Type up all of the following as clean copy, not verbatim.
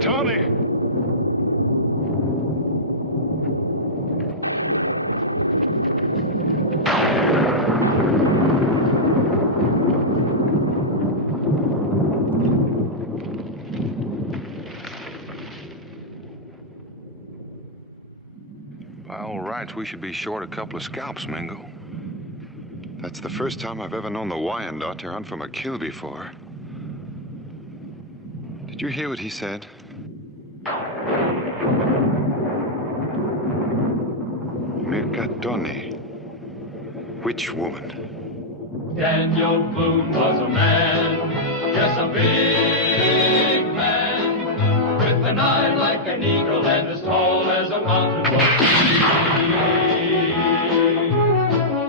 Tommy! By all rights, we should be short a couple of scalps, Mingo. That's the first time I've ever known the Wyandotte to run from a kill before. Did you hear what he said? Mercatone. Which woman? Daniel Boone was a man, yes, a big man, with an eye like an eagle and as tall as a mountain was he.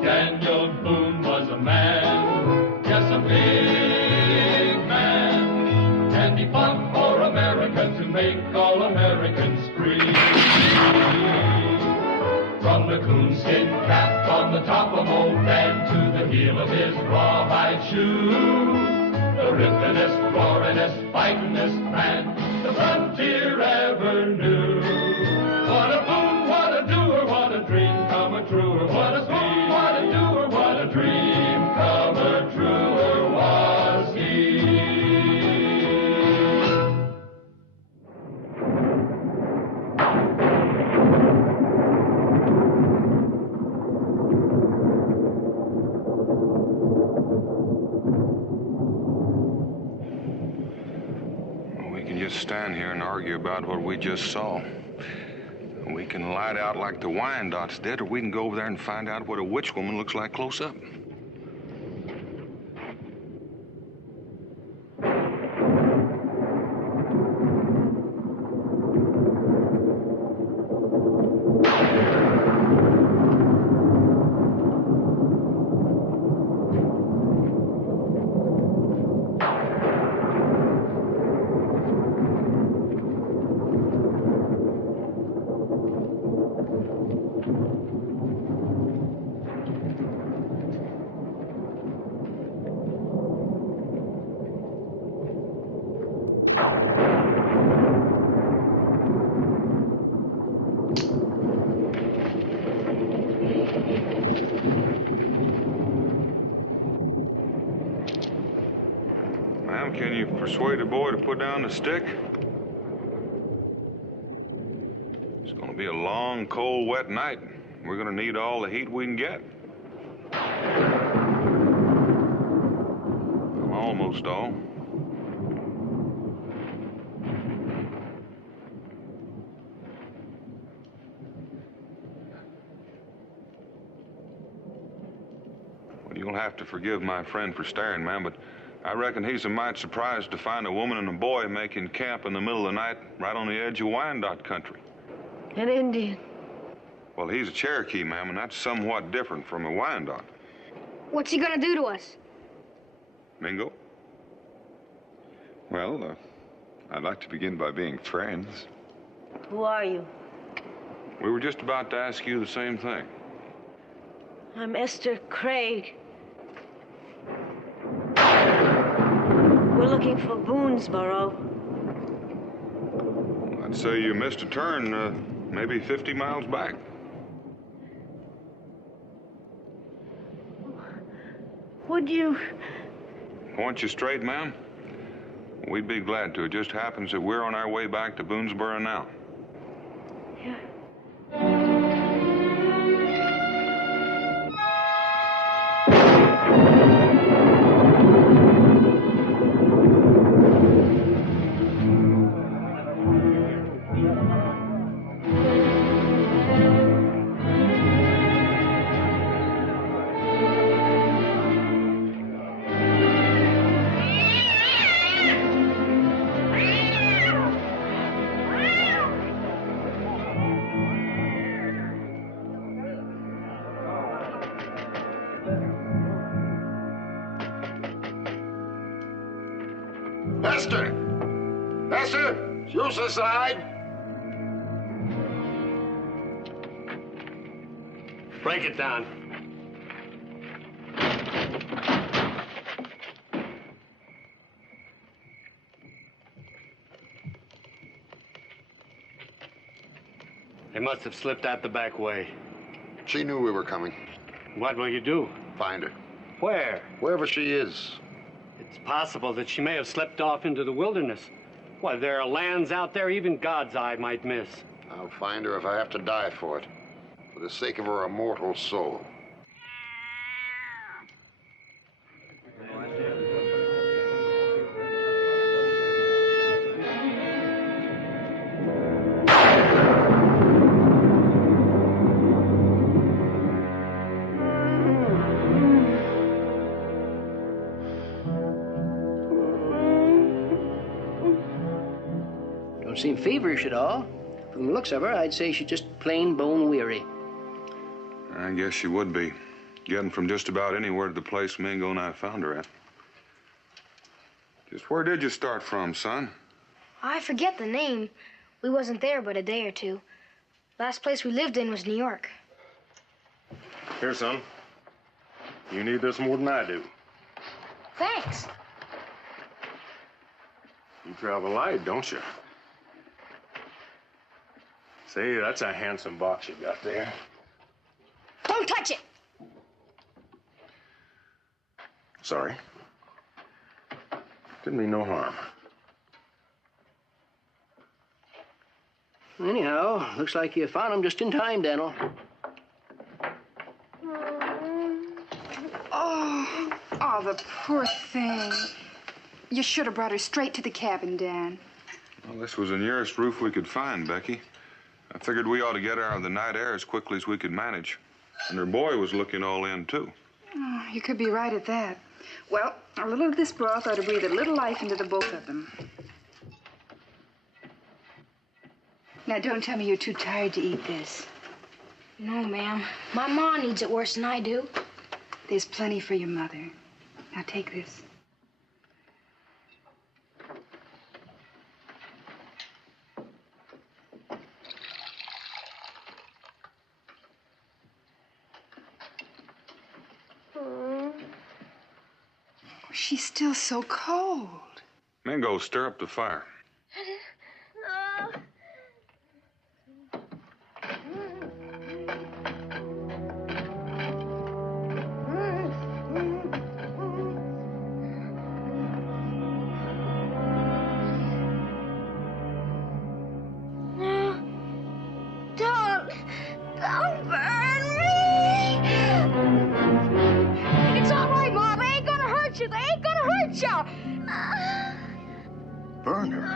Daniel Boone was a man, yes, a big man, and he fought for America to make all Americans free. From the coonskin cap on the top of old Dan to the heel of his rawhide shoe, the rippin'est, roaring'est, fightin'est man the frontier ever knew. What a boon, what a doer, what a dream come a truer. What a boon, what a doer, what a dream come a truer was he. Stand here and argue about what we just saw. We can light out like the Wyandottes did, or we can go over there and find out what a witch woman looks like close up. Ma'am, can you persuade a boy to put down the stick? It's going to be a long, cold, wet night. We're going to need all the heat we can get. Almost all. Well, you'll have to forgive my friend for staring, ma'am, but I reckon he's a mite surprised to find a woman and a boy making camp in the middle of the night right on the edge of Wyandotte country. An Indian. Well, he's a Cherokee, ma'am, and that's somewhat different from a Wyandotte. What's he gonna do to us? Mingo? Well, I'd like to begin by being friends. Who are you? We were just about to ask you the same thing. I'm Esther Craig. We're looking for Boonesboro. I'd say you missed a turn, maybe 50 miles back. Would you... Point you straight, ma'am? We'd be glad to. It just happens that we're on our way back to Boonesboro now. Yeah. Esther! Esther! Use the side! Break it down. They must have slipped out the back way. She knew we were coming. What will you do? Find her. Where? Wherever she is. It's possible that she may have slipped off into the wilderness. Why, there are lands out there even God's eye might miss. I'll find her if I have to die for it. For the sake of her immortal soul. Don't seem feverish at all. From the looks of her, I'd say she's just plain bone weary. I guess she would be. Getting from just about anywhere to the place Mingo and I found her at. Just where did you start from, son? I forget the name. We wasn't there but a day or two. Last place we lived in was New York. Here, son. You need this more than I do. Thanks. You travel light, don't you? Say, that's a handsome box you got there. Don't touch it! Sorry. Didn't mean no harm. Anyhow, looks like you found him just in time, Daniel. Oh, the poor thing. You should have brought her straight to the cabin, Dan. Well, this was the nearest roof we could find, Becky. I figured we ought to get her out of the night air as quickly as we could manage. And her boy was looking all in, too. Oh, you could be right at that. Well, a little of this broth ought to breathe a little life into the both of them. Now, don't tell me you're too tired to eat this. No, ma'am. My ma needs it worse than I do. There's plenty for your mother. Now, take this. She's still so cold. Mingo, stir up the fire. Don't burn me! It's all right, Ma. They ain't gonna hurt you. They ain't gonna hurt you. Burn her?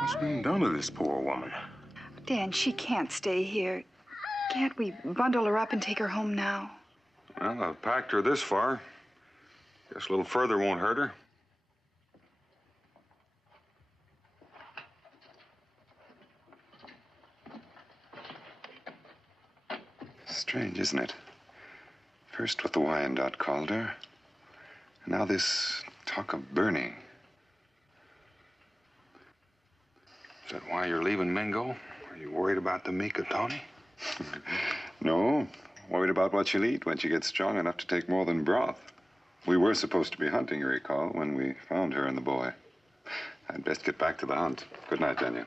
What's been done to this poor woman? Dan, she can't stay here. Can't we bundle her up and take her home now? Well, I've packed her this far. Guess a little further won't hurt her. Strange, isn't it? First what the Wyandotte called her, and now this talk of burning. Is that why you're leaving, Mingo? Are you worried about the Mikatoni? No, worried about what she'll eat when she gets strong enough to take more than broth. We were supposed to be hunting, you recall, when we found her and the boy. I'd best get back to the hunt. Good night, Daniel.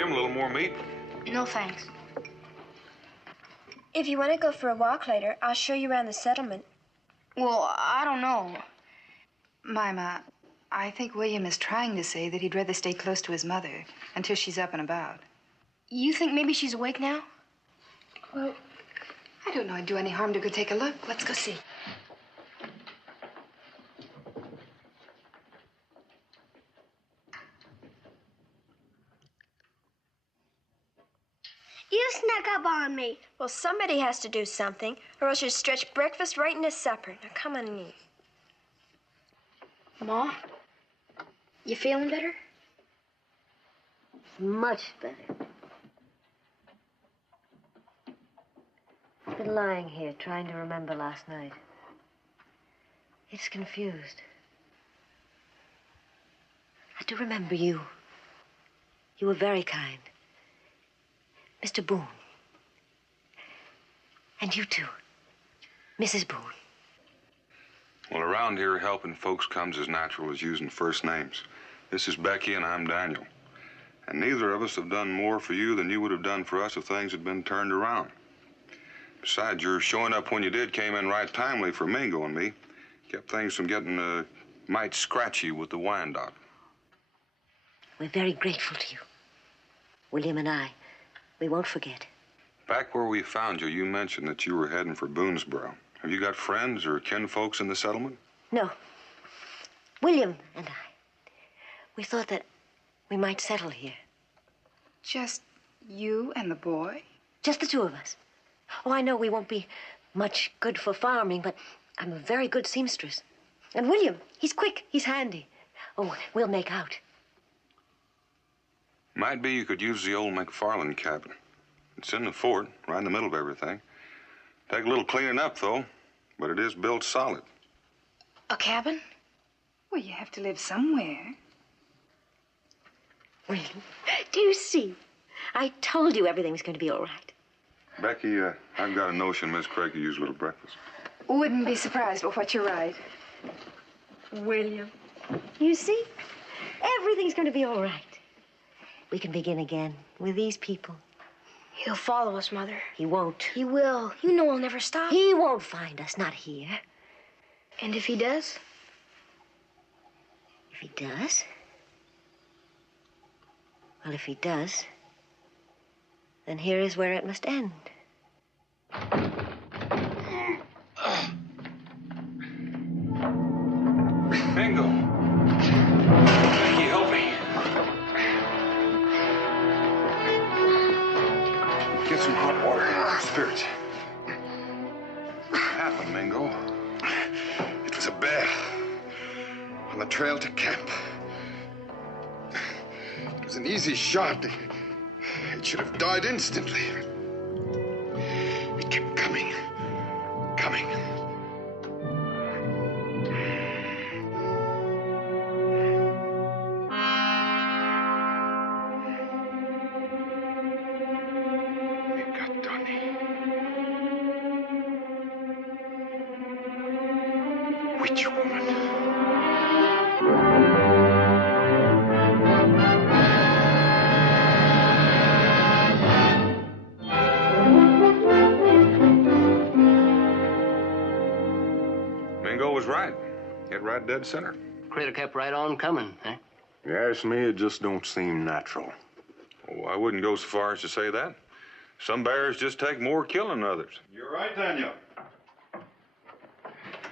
William, a little more meat? No, thanks. If you want to go for a walk later, I'll show you around the settlement. Well, I don't know. Mima, I think William is trying to say that he'd rather stay close to his mother until she's up and about. You think maybe she's awake now? Well, I don't know it'd do any harm to go take a look. Let's go see. You snuck up on me. Well, somebody has to do something, or else you'll stretch breakfast right into supper. Now, come on and eat. Ma, you feeling better? Much better. I've been lying here trying to remember last night. It's confused. I do remember you. You were very kind. Mr. Boone. And you too, Mrs. Boone. Well, around here, helping folks comes as natural as using first names. This is Becky and I'm Daniel. And neither of us have done more for you than you would have done for us if things had been turned around. Besides, your showing up when you did came in right timely for Mingo and me. Kept things from getting might scratchy with the Wyandotte. We're very grateful to you. William and I, we won't forget. Back where we found you, you mentioned that you were heading for Boonesboro. Have you got friends or kinfolks in the settlement? No. William and I, we thought that we might settle here. Just you and the boy? Just the two of us. Oh, I know we won't be much good for farming, but I'm a very good seamstress. And William, he's quick, he's handy. Oh, we'll make out. Might be you could use the old McFarland cabin. It's in the fort, right in the middle of everything. Take a little cleaning up, though, but it is built solid. A cabin? Well, you have to live somewhere. William, do you see? I told you everything was going to be all right. Becky, I've got a notion Miss Craig could use a little breakfast. Wouldn't be surprised but what you're right. William, you see? Everything's going to be all right. We can begin again with these people. He'll follow us, Mother. He won't. He will. You know he'll never stop. He won't find us, not here. And if he does? If he does? Well, if he does, then here is where it must end. Bingo! Becky, help me. Get some hot water and spirits. What happened, Mingo? It was a bear on the trail to camp. It was an easy shot. It should have died instantly. It kept coming. It got done. Witch woman. Mingo was right. Hit right dead center. Critter kept right on coming, eh? You ask me, it just don't seem natural. Oh, I wouldn't go so far as to say that. Some bears just take more killing than others. You're right, Daniel.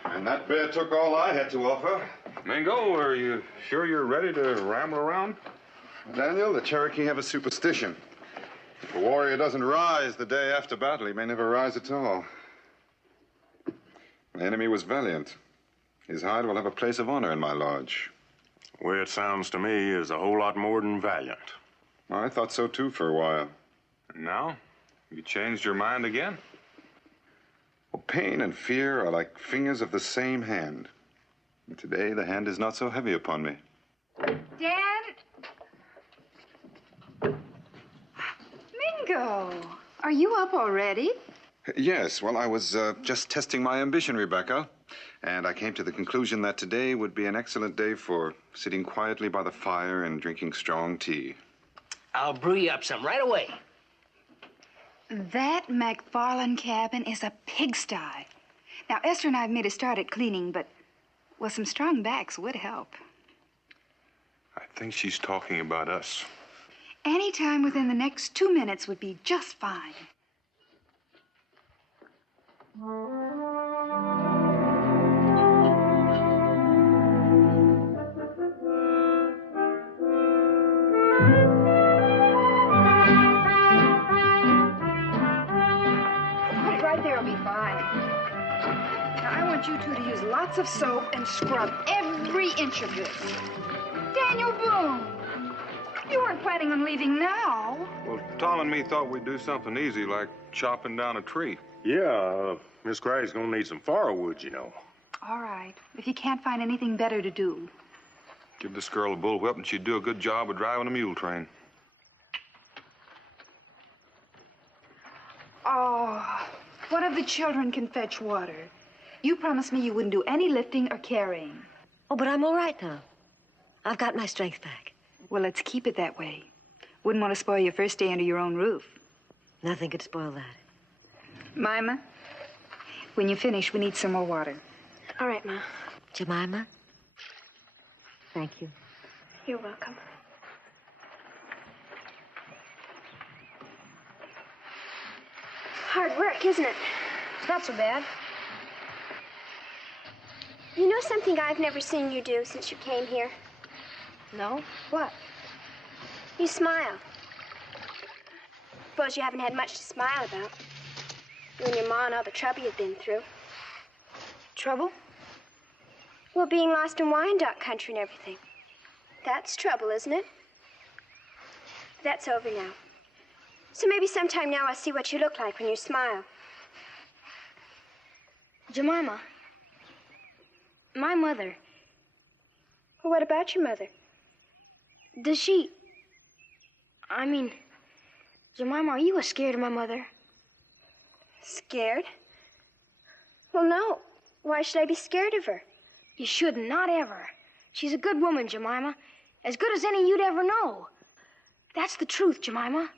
And that bear took all I had to offer. Mingo, are you sure you're ready to ramble around? Daniel, the Cherokee have a superstition. If a warrior doesn't rise the day after battle, he may never rise at all. The enemy was valiant. His hide will have a place of honor in my lodge. The way it sounds to me is a whole lot more than valiant. I thought so, too, for a while. And now? You changed your mind again? Well, pain and fear are like fingers of the same hand. And today, the hand is not so heavy upon me. Dad? Mingo, are you up already? Yes, well, I was just testing my ambition, Rebecca. And I came to the conclusion that today would be an excellent day for sitting quietly by the fire and drinking strong tea. I'll brew you up some right away. That McFarland cabin is a pigsty. Now, Esther and I have made a start at cleaning, but, well, some strong backs would help. I think she's talking about us. Any time within the next 2 minutes would be just fine. Right there will be fine. Now, I want you two to use lots of soap and scrub every inch of this. Daniel Boone, you weren't planning on leaving now. Well, Tom and me thought we'd do something easy, like chopping down a tree. Yeah, Miss Craig's gonna need some firewood, you know. All right, if you can't find anything better to do. Give this girl a bullwhip and she'd do a good job of driving a mule train. Oh, one of the children can fetch water. You promised me you wouldn't do any lifting or carrying. Oh, but I'm all right now. I've got my strength back. Well, let's keep it that way. Wouldn't want to spoil your first day under your own roof. Nothing could spoil that. Mima, when you finish, we need some more water. All right, Ma. Jemima, thank you. You're welcome. Hard work, isn't it? It's not so bad. You know something I've never seen you do since you came here? No? What? You smile. Suppose you haven't had much to smile about. You and your ma and all the trouble you've been through. Trouble? Well, being lost in Wyandotte country and everything. That's trouble, isn't it? That's over now. So maybe sometime now I'll see what you look like when you smile. Jemima, my mother, Well, what about your mother? does she... I mean, Jemima, are you scared of my mother? Scared? Well, no. Why should I be scared of her? You shouldn't, not ever. She's a good woman, Jemima. As good as any you'd ever know. That's the truth, Jemima.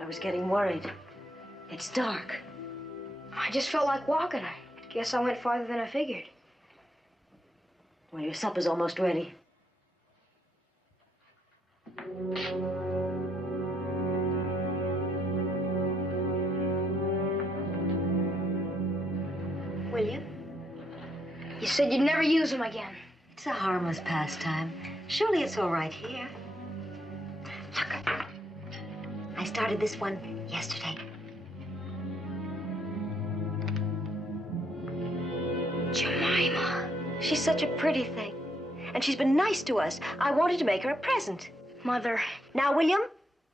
I was getting worried. It's dark. I just felt like walking. I guess I went farther than I figured. Well, your supper's almost ready. William? You said you'd never use them again. It's a harmless pastime. Surely it's all right here. Look. I started this one yesterday. Jemima. She's such a pretty thing. And she's been nice to us. I wanted to make her a present. Mother. Now, William,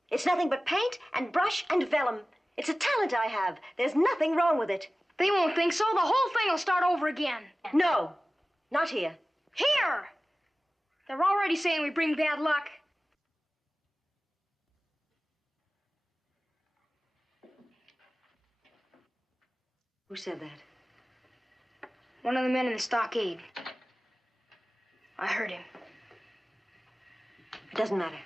it's nothing but paint and brush and vellum. It's a talent I have. There's nothing wrong with it. They won't think so. The whole thing will start over again. No, not here. Here! They're already saying we bring bad luck. Who said that? One of the men in the stockade. I heard him. It doesn't matter.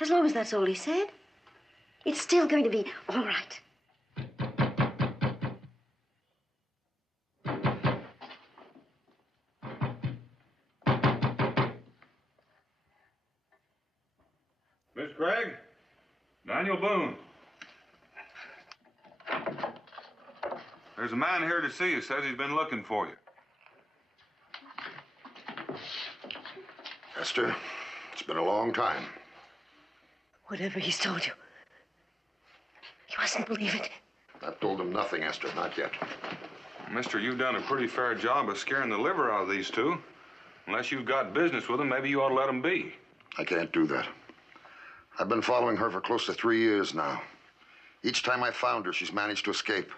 As long as that's all he said, it's still going to be all right. Miss Craig? Daniel Boone. There's a man here to see you. Says he's been looking for you. Esther, it's been a long time. Whatever he's told you, you mustn't believe it. I've told him nothing, Esther, not yet. Mister, you've done a pretty fair job of scaring the liver out of these two. Unless you've got business with them, maybe you ought to let them be. I can't do that. I've been following her for close to 3 years now. Each time I found her, she's managed to escape.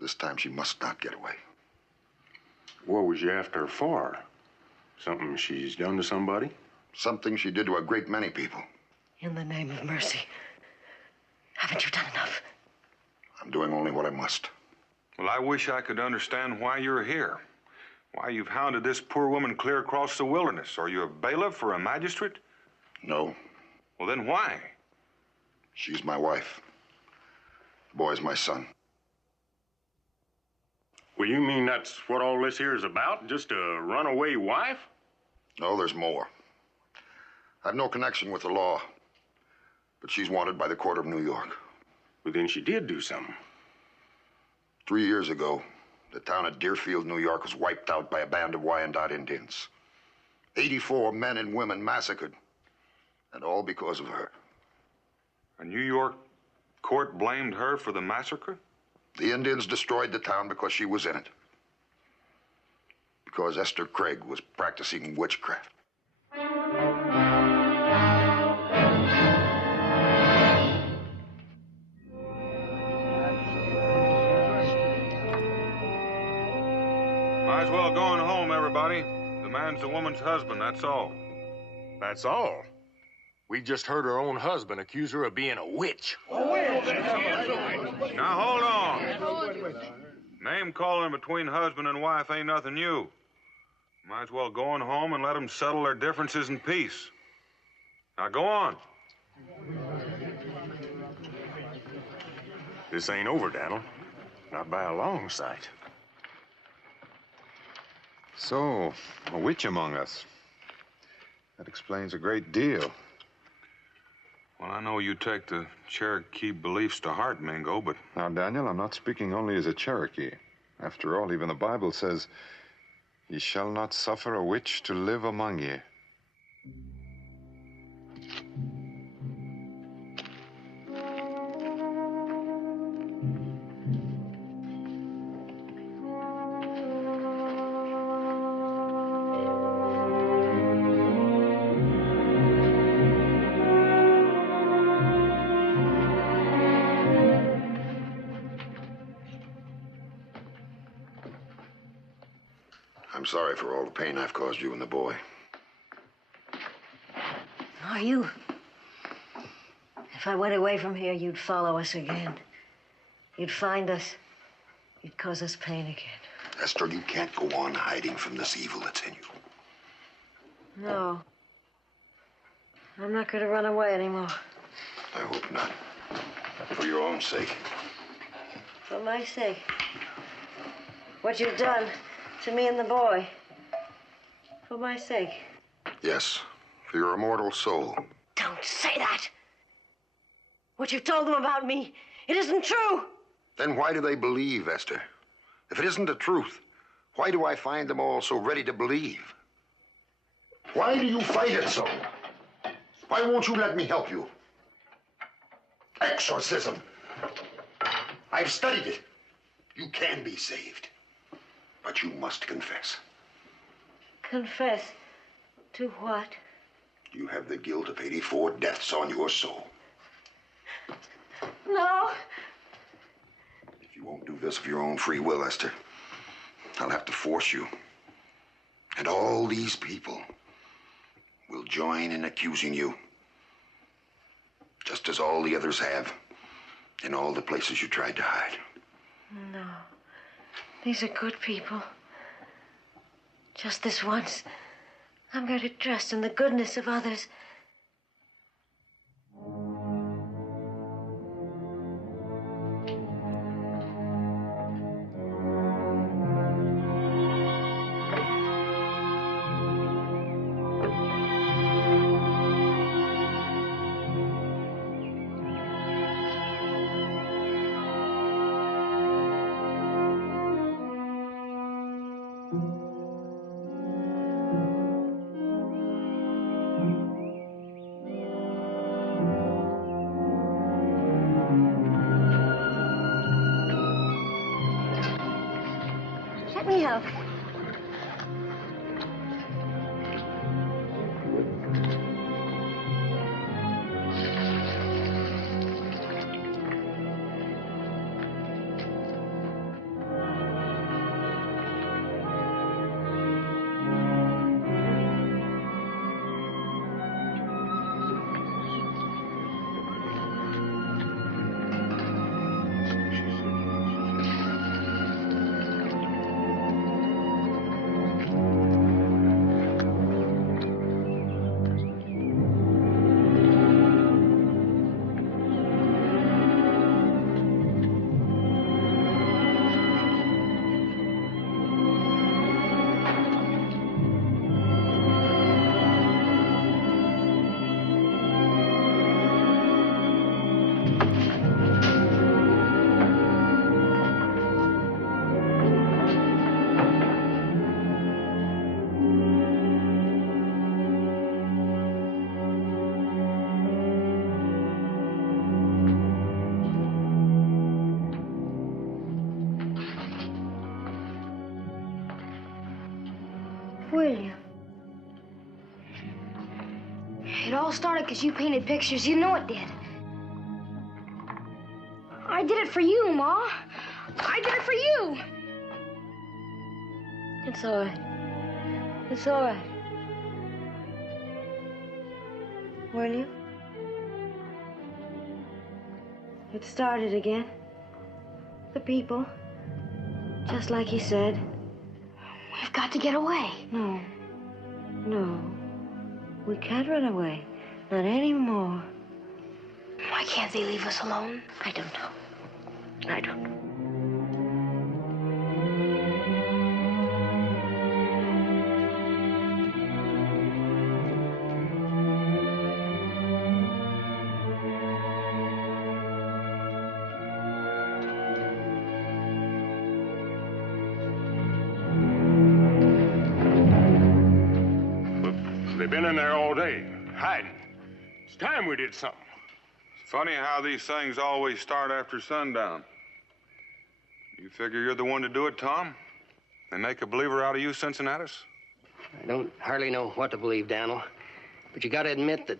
This time she must not get away. What was you after her for? Something she's done to somebody? Something she did to a great many people. In the name of mercy, haven't you done enough? I'm doing only what I must. Well, I wish I could understand why you're here. Why you've hounded this poor woman clear across the wilderness. Are you a bailiff or a magistrate? No. Well, then why? She's my wife. The boy's my son. Well, you mean that's what all this here is about? Just a runaway wife? No, there's more. I've no connection with the law, but she's wanted by the court of New York. Well, then she did do something. 3 years ago, the town of Deerfield, New York was wiped out by a band of Wyandotte Indians. 84 men and women massacred, and all because of her. A New York court blamed her for the massacre? The Indians destroyed the town because she was in it. Because Esther Craig was practicing witchcraft. Might as well go on home, everybody. The man's the woman's husband, that's all. That's all? We just heard her own husband accuse her of being a witch. Now, hold on. Name calling between husband and wife ain't nothing new. Might as well go on home and let them settle their differences in peace. Now, go on. This ain't over, Daniel. Not by a long sight. So, a witch among us. That explains a great deal. Well, I know you take the Cherokee beliefs to heart, Mingo, but... Now, Daniel, I'm not speaking only as a Cherokee. After all, even the Bible says, "Ye shall not suffer a witch to live among ye." I'm sorry for all the pain I've caused you and the boy. Are you? If I went away from here, you'd follow us again. You'd find us. You'd cause us pain again. Esther, you can't go on hiding from this evil that's in you. No. I'm not going to run away anymore. I hope not. For your own sake. For my sake. What you've done to me and the boy. For my sake. Yes, for your immortal soul. Don't say that. What you've told them about me, it isn't true. Then why do they believe, Esther? If it isn't the truth, why do I find them all so ready to believe? Why do you fight it so? Why won't you let me help you? Exorcism. I've studied it. You can be saved. But you must confess. Confess to what? You have the guilt of 84 deaths on your soul. No. If you won't do this of your own free will, Esther, I'll have to force you. And all these people will join in accusing you. Just as all the others have in all the places you tried to hide. No. These are good people. Just this once, I'm going to trust in the goodness of others. Let me help. William. It all started because you painted pictures. You know it did. I did it for you, Ma. I did it for you. It's all right. It's all right. William? It started again. The people. Just like he said. We've got to get away. No. No. We can't run away. Not anymore. Why can't they leave us alone? I don't know. I don't know. They've been in there all day, hiding. It's time we did something. It's funny how these things always start after sundown. You figure you're the one to do it, Tom? They make a believer out of you, Cincinnatus? I don't hardly know what to believe, Daniel. But you gotta admit that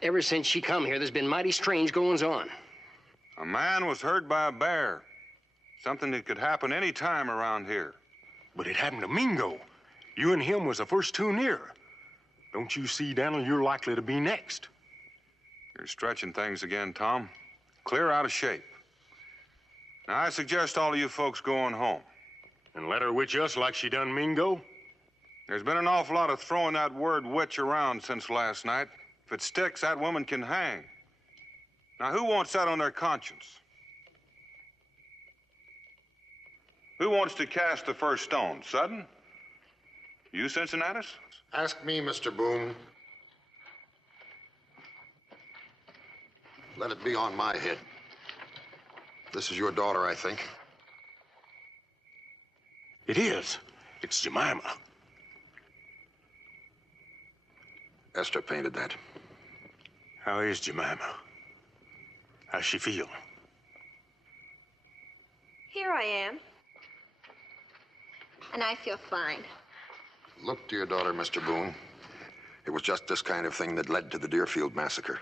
ever since she come here, there's been mighty strange goings-on. A man was hurt by a bear. Something that could happen any time around here. But it happened to Mingo. You and him was the first two near. Don't you see, Daniel, you're likely to be next. You're stretching things again, Tom. Clear out of shape. Now, I suggest all of you folks go on home. And let her witch us like she done Mingo? There's been an awful lot of throwing that word witch around since last night. If it sticks, that woman can hang. Now, who wants that on their conscience? Who wants to cast the first stone? Sudden? You, Cincinnatus? Ask me, Mr. Boone. Let it be on my head. This is your daughter, I think. It is. It's Jemima. Esther painted that. How is Jemima? How's she feel? Here I am. And I feel fine. Look to your daughter, Mr. Boone. It was just this kind of thing that led to the Deerfield massacre.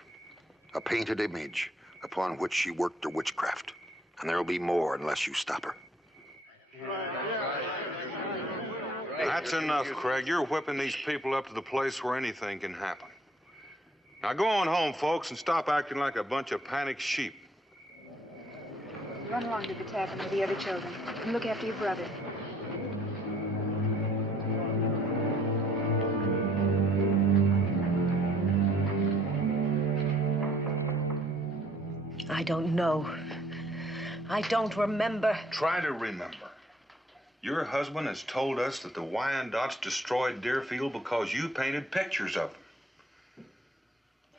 A painted image upon which she worked her witchcraft. And there'll be more unless you stop her. That's enough, Craig. You're whipping these people up to the place where anything can happen. Now go on home, folks, and stop acting like a bunch of panicked sheep. Run along to the tavern with the other children and look after your brother. I don't know. I don't remember. Try to remember. Your husband has told us that the Wyandottes destroyed Deerfield because you painted pictures of them.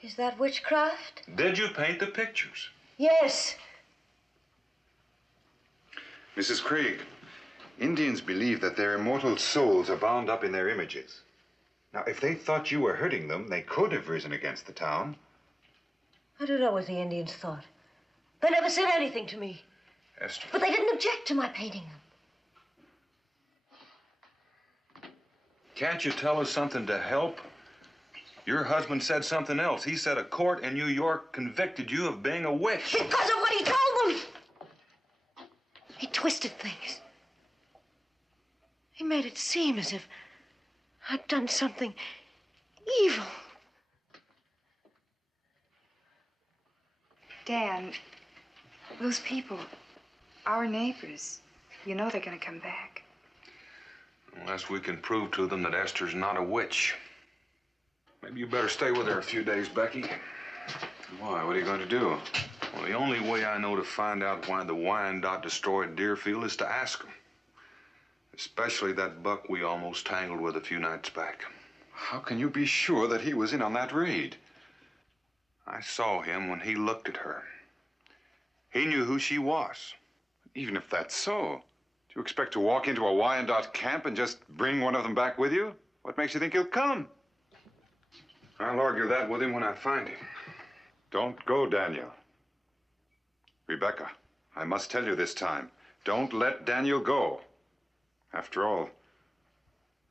Is that witchcraft? Did you paint the pictures? Yes. Mrs. Craig, Indians believe that their immortal souls are bound up in their images. Now, if they thought you were hurting them, they could have risen against the town. I don't know what the Indians thought. They never said anything to me. Esther. But they didn't object to my painting them. Can't you tell us something to help? Your husband said something else. He said a court in New York convicted you of being a witch. Because of what he told them. He twisted things. He made it seem as if I'd done something evil. Dan, those people, our neighbors, you know they're going to come back. Unless we can prove to them that Esther's not a witch. Maybe you better stay with her a few days, Becky. Why? What are you going to do? Well, the only way I know to find out why the Wyandotte destroyed Deerfield is to ask them. Especially that buck we almost tangled with a few nights back. How can you be sure that he was in on that raid? I saw him when he looked at her. He knew who she was. Even if that's so, do you expect to walk into a Wyandotte camp and just bring one of them back with you? What makes you think he'll come? I'll argue that with him when I find him. Don't go, Daniel. Rebecca, I must tell you this time. Don't let Daniel go. After all,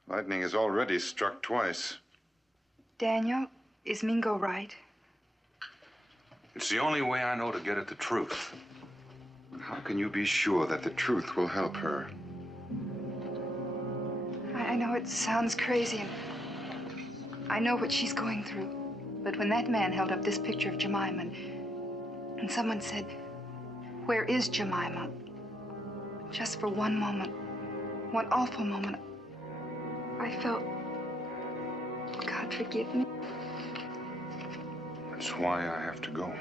Lightning has already struck twice. Daniel, is Mingo right? It's the only way I know to get at the truth. How can you be sure that the truth will help her? I know it sounds crazy, and I know what she's going through. But when that man held up this picture of Jemima, and someone said, "Where is Jemima?" Just for one moment, one awful moment, I felt, God forgive me. That's why I have to go.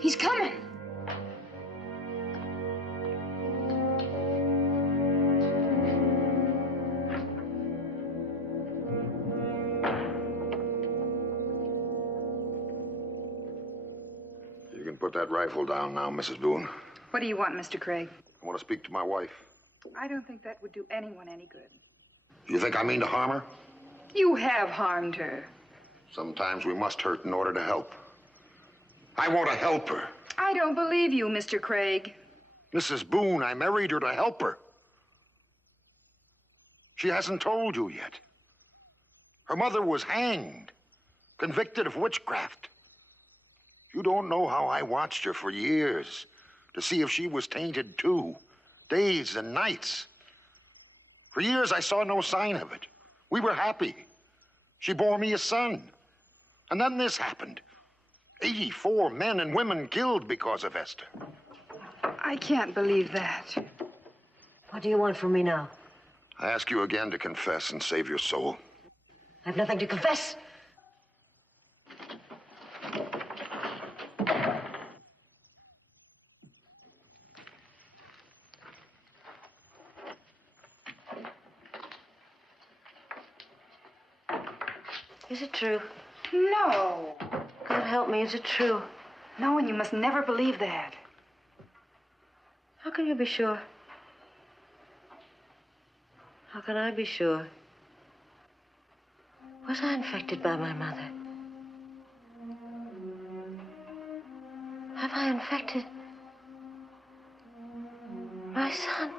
He's coming. You can put that rifle down now, Mrs. Boone. What do you want, Mr. Craig? I want to speak to my wife. I don't think that would do anyone any good. You think I mean to harm her? You have harmed her. Sometimes we must hurt in order to help. I want to help her. I don't believe you, Mr. Craig. Mrs. Boone, I married her to help her. She hasn't told you yet. Her mother was hanged, convicted of witchcraft. You don't know how I watched her for years to see if she was tainted too, days and nights. For years, I saw no sign of it. We were happy. She bore me a son. And then this happened. 84 men and women killed because of Esther. I can't believe that. What do you want from me now? I ask you again to confess and save your soul. I have nothing to confess. Is it true? No. God help me, is it true? No, and you must never believe that. How can you be sure? How can I be sure? Was I infected by my mother? Have I infected my son?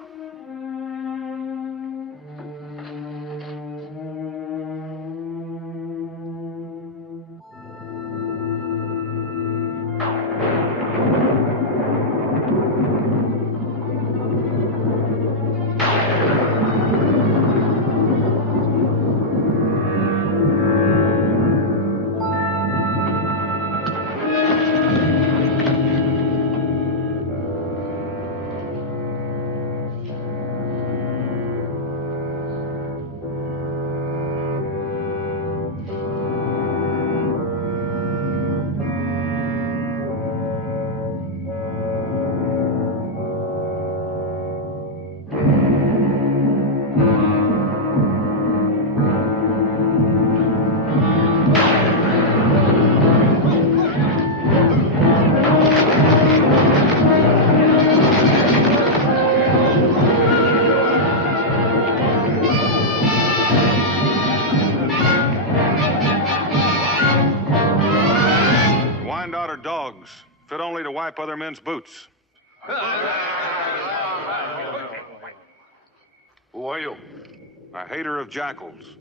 Dogs, fit only to wipe other men's boots. Who are you? A hater of jackals,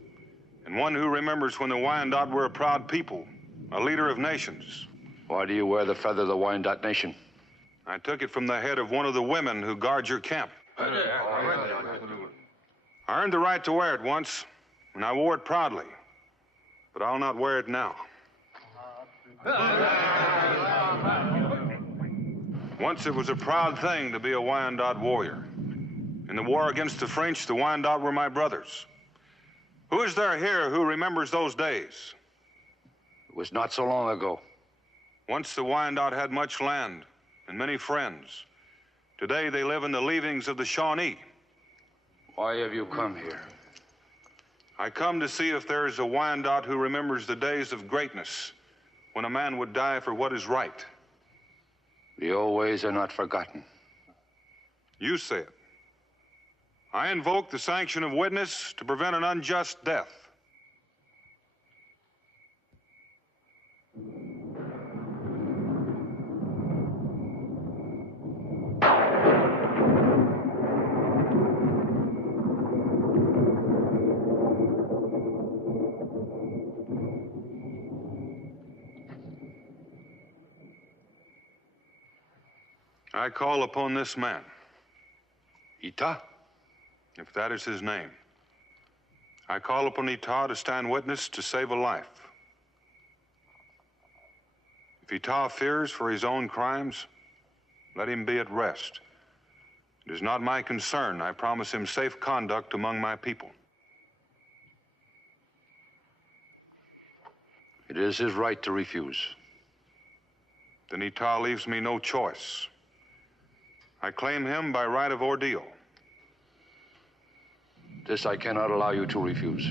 and one who remembers when the Wyandot were a proud people, a leader of nations. Why do you wear the feather of the Wyandot nation? I took it from the head of one of the women who guard your camp. I earned the right to wear it once, and I wore it proudly. But I'll not wear it now. Once it was a proud thing to be a Wyandot warrior. In the war against the French, the Wyandot were my brothers. Who is there here who remembers those days? It was not so long ago. Once the Wyandot had much land and many friends. Today they live in the leavings of the Shawnee. Why have you come here? I come to see if there is a Wyandotte who remembers the days of greatness, when a man would die for what is right. The old ways are not forgotten. You say it. I invoke the sanction of witness to prevent an unjust death. I call upon this man. Ita? If that is his name. I call upon Ita to stand witness to save a life. If Ita fears for his own crimes, let him be at rest. It is not my concern. I promise him safe conduct among my people. It is his right to refuse. Then Ita leaves me no choice. I claim him by right of ordeal. This I cannot allow you to refuse.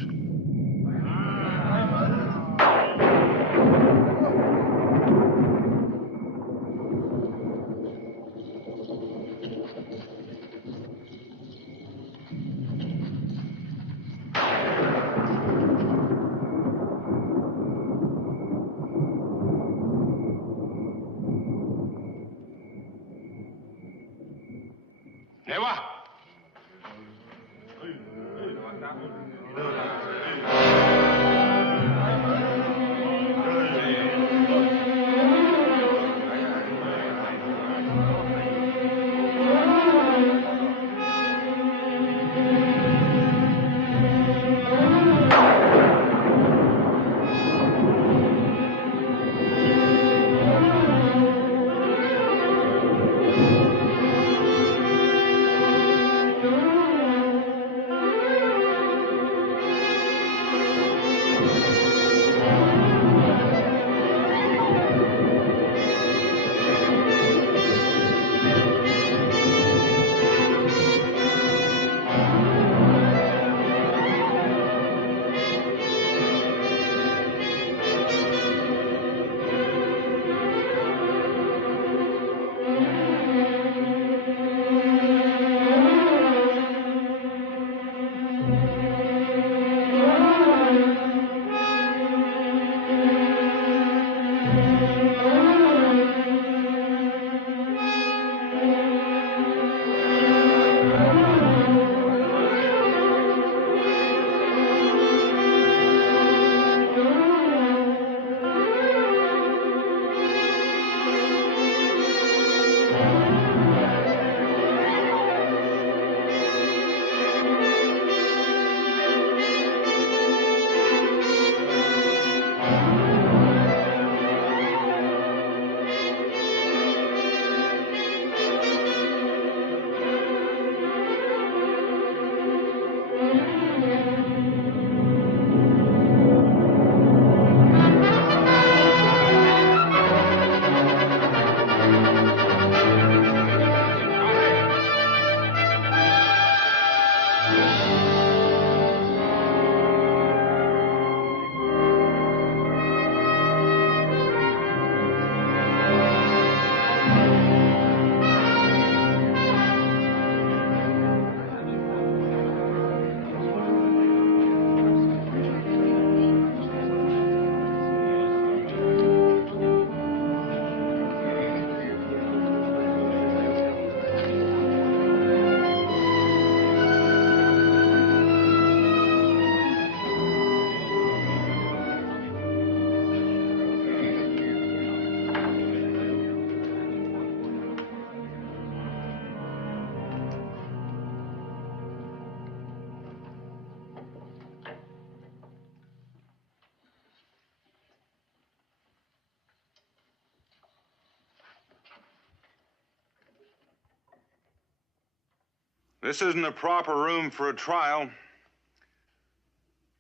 This isn't a proper room for a trial,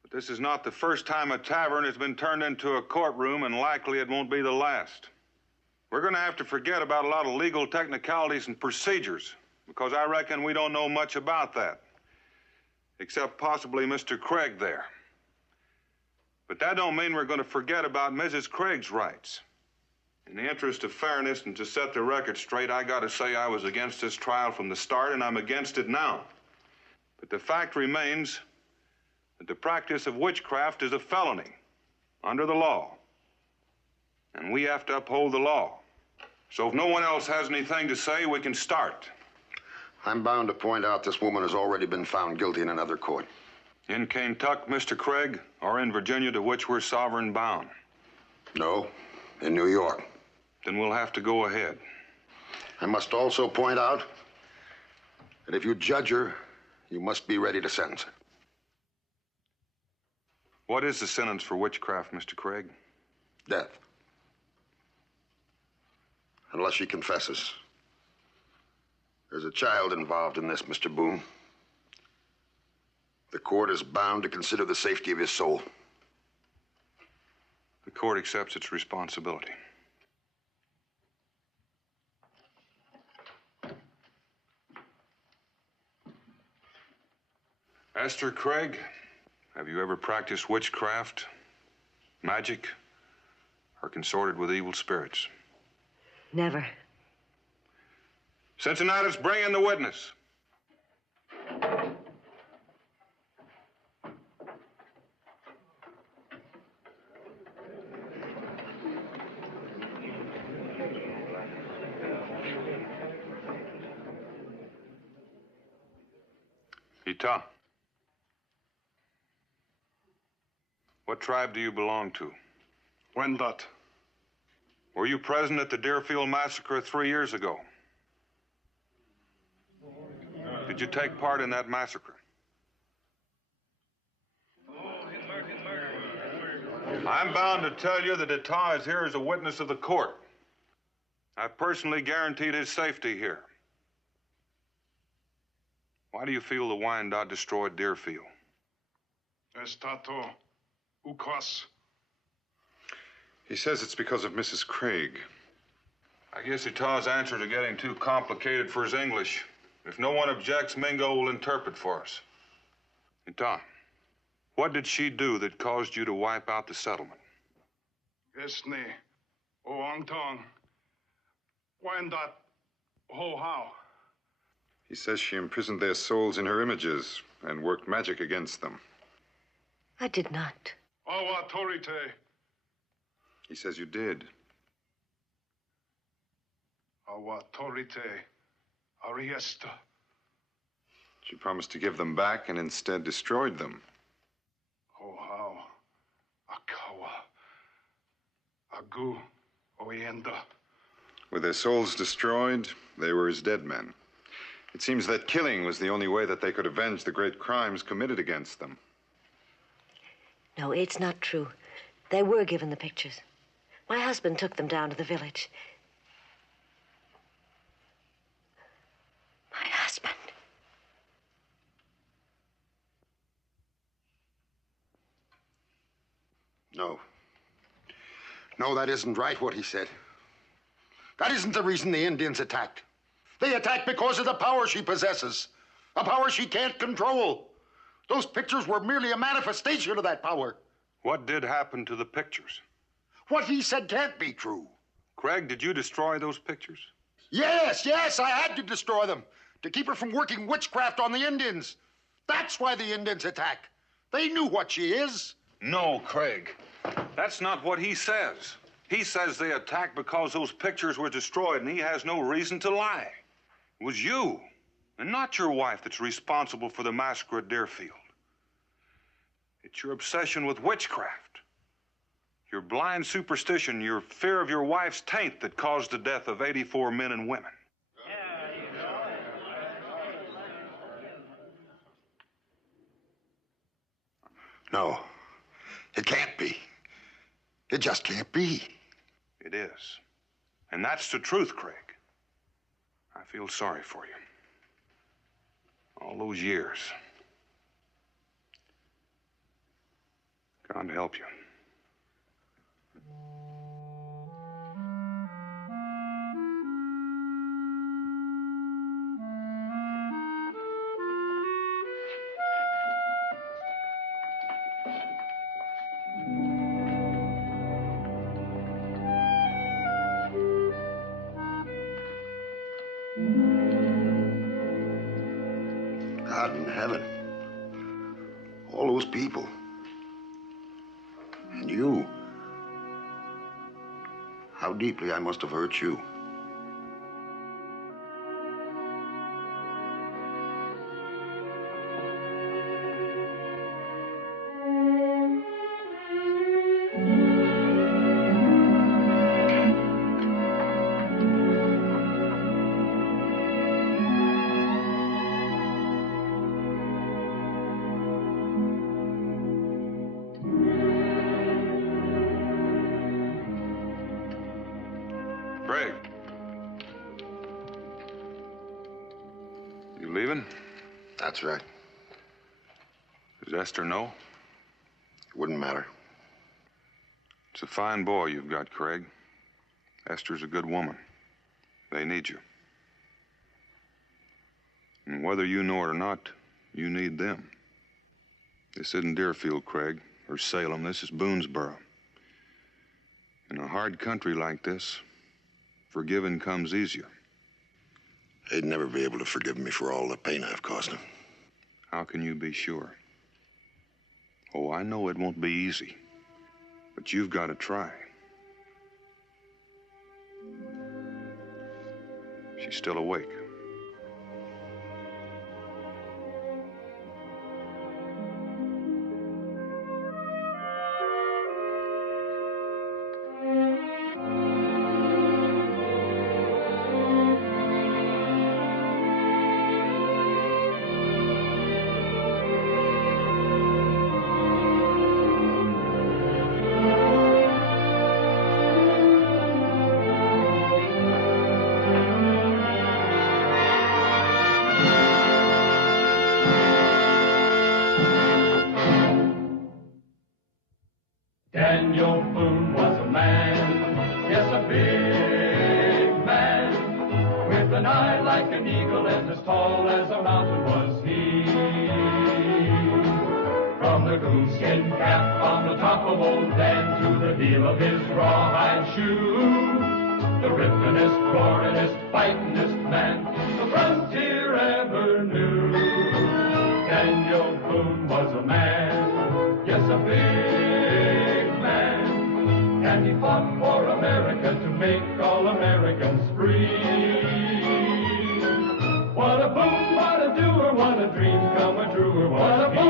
but this is not the first time a tavern has been turned into a courtroom, and likely it won't be the last. We're going to have to forget about a lot of legal technicalities and procedures, because I reckon we don't know much about that, except possibly Mr. Craig there. But that don't mean we're going to forget about Mrs. Craig's rights. In the interest of fairness and to set the record straight, I got to say I was against this trial from the start, and I'm against it now. But the fact remains that the practice of witchcraft is a felony under the law. And we have to uphold the law. So if no one else has anything to say, we can start. I'm bound to point out this woman has already been found guilty in another court. In Kentucky, Mr. Craig, or in Virginia, to which we're sovereign bound? No, in New York. Then we'll have to go ahead. I must also point out that if you judge her, you must be ready to sentence her. What is the sentence for witchcraft, Mr. Craig? Death. Unless she confesses. There's a child involved in this, Mr. Boone. The court is bound to consider the safety of his soul. The court accepts its responsibility. Esther Craig, have you ever practiced witchcraft, magic, or consorted with evil spirits? Never. Cincinnatus, bring in the witness. Ita. What tribe do you belong to? Wendat. Were you present at the Deerfield massacre 3 years ago? Did you take part in that massacre? I'm bound to tell you that Ita is here as a witness of the court. I've personally guaranteed his safety here. Why do you feel the Wyandotte destroyed Deerfield? Estato ukwas. He says it's because of Mrs. Craig. I guess Ita's answers are getting too complicated for his English. If no one objects, Mingo will interpret for us. Ita, what did she do that caused you to wipe out the settlement? Esne. Oangtong. Wyandotte. Ho how. He says she imprisoned their souls in her images and worked magic against them. I did not. Awa torite. He says you did. Awa torite. Ariesta. She promised to give them back and instead destroyed them. Ho how. Akawa. Agu. Oyenda. With their souls destroyed, they were as dead men. It seems that killing was the only way that they could avenge the great crimes committed against them. No, it's not true. They were given the pictures. My husband took them down to the village. My husband. No. No, that isn't right, what he said. That isn't the reason the Indians attacked. They attacked because of the power she possesses, a power she can't control. Those pictures were merely a manifestation of that power. What did happen to the pictures? What he said can't be true. Craig, did you destroy those pictures? Yes, I had to destroy them to keep her from working witchcraft on the Indians. That's why the Indians attacked. They knew what she is. No, Craig. That's not what he says. He says they attacked because those pictures were destroyed, and he has no reason to lie. It was you, and not your wife, that's responsible for the massacre at Deerfield. It's your obsession with witchcraft, your blind superstition, your fear of your wife's taint that caused the death of 84 men and women. No, it can't be. It just can't be. It is. And that's the truth, Craig. I feel sorry for you. All those years. God help you. God in heaven. All those people. And you. How deeply I must have hurt you. Craig. You leaving? That's right. Does Esther know? It wouldn't matter. It's a fine boy you've got, Craig. Esther's a good woman. They need you. And whether you know it or not, you need them. This isn't Deerfield, Craig, or Salem. This is Boonesboro. In a hard country like this, forgiving comes easier. They'd never be able to forgive me for all the pain I've caused them. How can you be sure? Oh, I know it won't be easy, but you've got to try. She's still awake. Daniel Boone was a man, yes, a big man, with an eye like an eagle and as tall as a mountain was he. From the gooseskin cap on the top of old Dan to the heel of his rawhide shoe, the ripplingest, roaringest, fightingest man the frontier ever knew. Daniel Boone was a man, yes, a big man, and he fought for America to make all Americans free. What a boom, what a doer, what a dream come a truer, what a boom.